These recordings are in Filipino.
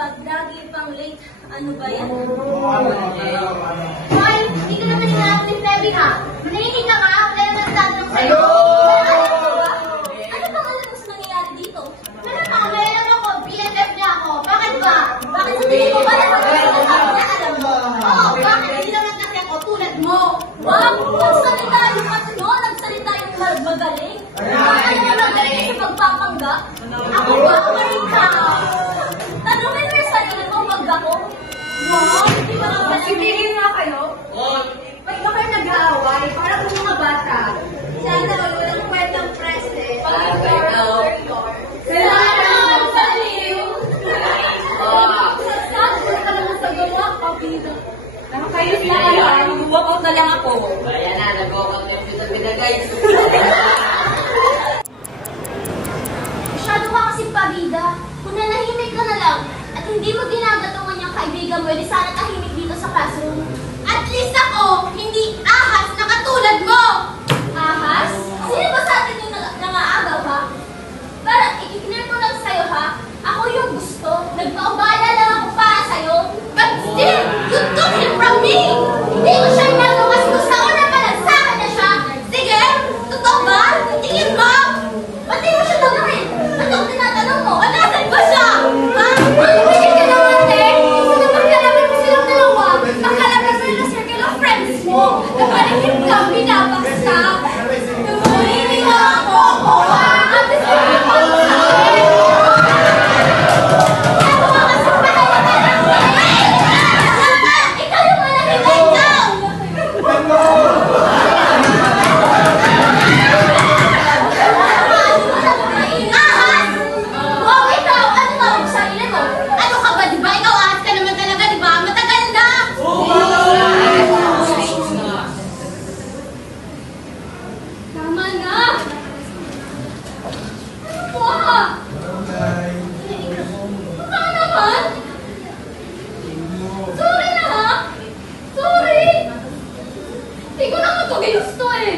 pag lagi pang late. Ano ba yan? Hoy, hindi ka naman hinahanap ni Feby ha? Manahimik ka nga, wala naman nagtatanong sa'yo. Ano bang alam mo sa nangyayari dito? May alam ako, BFF niya ako. Bakit ba? Bakit sa tingin mo ba naman ako sinasabi na alam mo? Oo, bakit? Hindi naman kasi ako tulad mo. Wow, nagsalita yung nagsalita yung magaling. Ano yung magaling sa pagpapanggap? Ako ba? Magaling ka. Tanungin mo yung sarili mo, mag-ako. Wow, hindi ba naman Sigigil nga kayo? Ba't ba kayo nag-aaway? Parang yung mga bata. Sana walang kwentang preste. Salamat! Baliw! Sasabi ka naman sa gawa, kapito. Nakakayos na kayo. Mag-walk out na lang ako. Ayan na, nag-walk out na yung pinagay. Masyado ka kasi pabida. Kung nanahimik ka na lang at hindi mo ginagatungan yung kaibigan mo, di sana tahimik dito sa classroom. At least ako, hindi ahas na katulad mo! Ahas? Sino ba sa atin yung nangaagaw, ha? Para i-clear ko lang sa'yo, ha? Ako yung gusto. Nagpaubaya lang ako para sa'yo. But still, you took him from me! Hindi ko siya inano kasi kung sa una pa lang sa akin na siya. Sige, totoo ba? Tingin mo! Ba't di mo siya tanongin? Ano ang tinatanong mo? Anasan ba siya? Ha? Malimigil ka naman, te! Gusto na magkalaman mo silang dalawa. Makalaman mo yung circle of friends mo. Napalikip ka, binabaksak. Tumulili ka ako, ha? At this is the one sa akin. Ako ang kasampahan na ka lang. Ikaw yung manahimik daw! Ahas! Wow, ikaw! Ano ba ang sarili mo? Ano ka ba, diba? Ikaw ahas ka naman talaga, diba? Matagal na! Tama na! Ano po ha? Baka naman? Sorry na ha? Sorry! Hindi ko naman ito ginusto eh!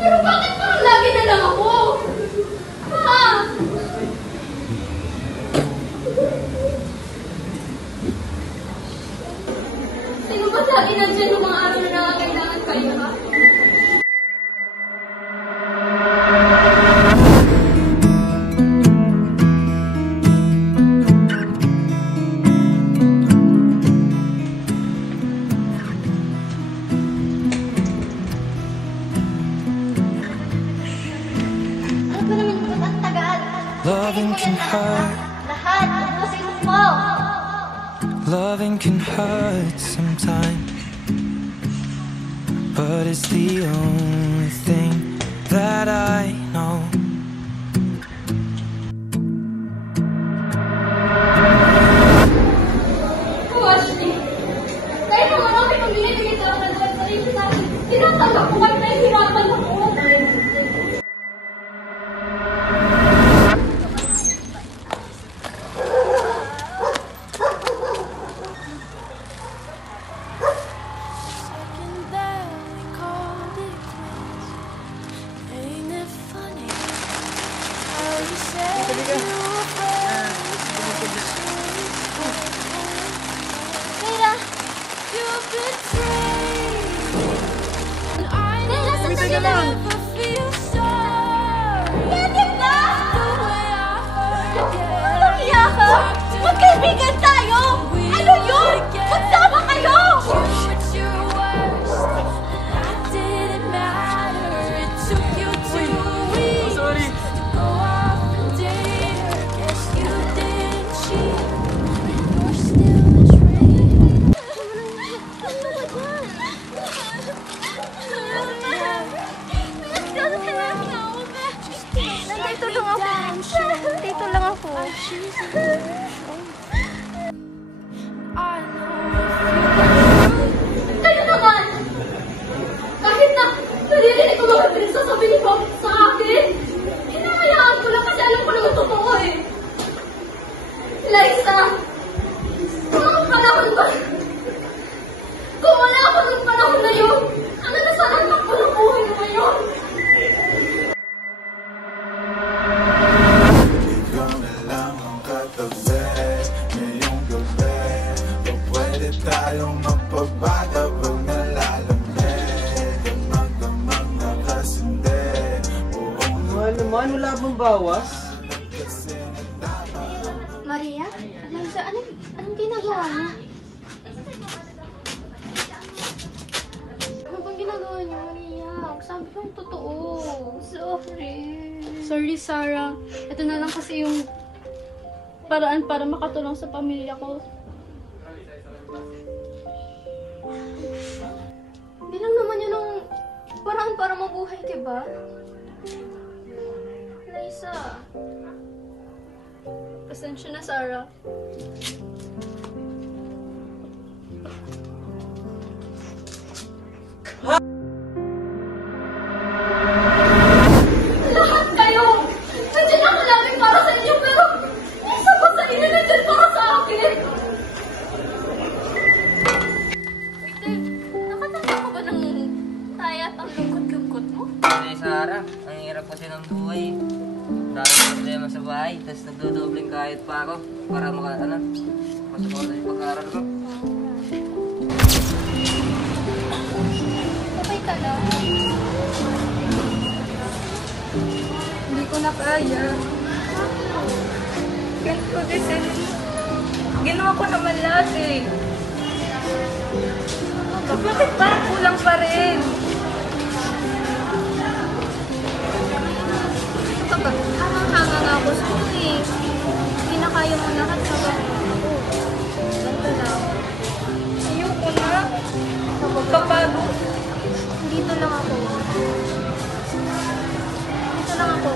Pero bakit parang lagi na lang ako? Ha? Sino ba lagi nandyan ng mga araw na nakakailangan kayo, ha? Ano ba naman ito ang tagal? Loving can hurt, Lahat, ano sa mo? loving can hurt sometimes, but it's the only thing that I know. Oh, Ashley. Dahil naman ako kung binibigay sa akin ng sarili natin, tinatanggap ko kayo na hirapan ako. Tira! Tira, sandali lang! Pwede ba? Walang iya ka! Magkaibigan tayo! Ano yun? Magsama kayo! Sorry. Dito lang ako. Kayo naman! Kahit na naririnig ko mga pinagsasabihin ko sa akin, hinahayaan ko lang kasi alam ko naman totoo eh. Liza, kung panahon ba? Kung wala ako ng panahon na yun, ano na sana ko ng buhay na ngayon? Ikaw na lang ang bawas? Maria? Liza, anong ginagawa niyo? Ano bang ginagawa niyo, Maria? Sabi ko yung totoo. Sorry. Sorry, Sarah. Ito na lang kasi yung paraan para makatulong sa pamilya ko. Hindi lang naman yun ang paraan para mabuhay, diba? Liza. Pasensya na, Sarah. Lahat kayo! Nandiyan ako lagi para sa inyo, pero isa pa sa inyo nandiyan para sa akin! Wait, Dave. Nakatanda ka ba ng tayat ang lungkot-lungkot mo? Kasi Sarah, ang hirap kasi ng buhay. Dahil problema sa bahay, tapos nagdodobling kahit pa ako para masuporta yung pag-aaral ko. Okay ka lang. Hindi ko na kaya. Ganito kasi. Ginawa ko naman lahat eh. Bakit parang kulang pa rin? Kapag hamang-hanga nga ako sa eh. Hindi na kaya mo lahat sa ako. Ganito lang. Ayoko na. Kapagod. Dito lang ako. Dito lang ako.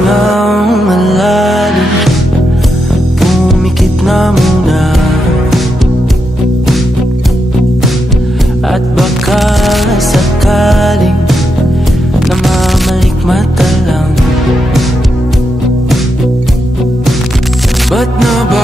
Nang malalim, pumikit na muna. At baka sakaling namamalikmata lang. Ba't na ba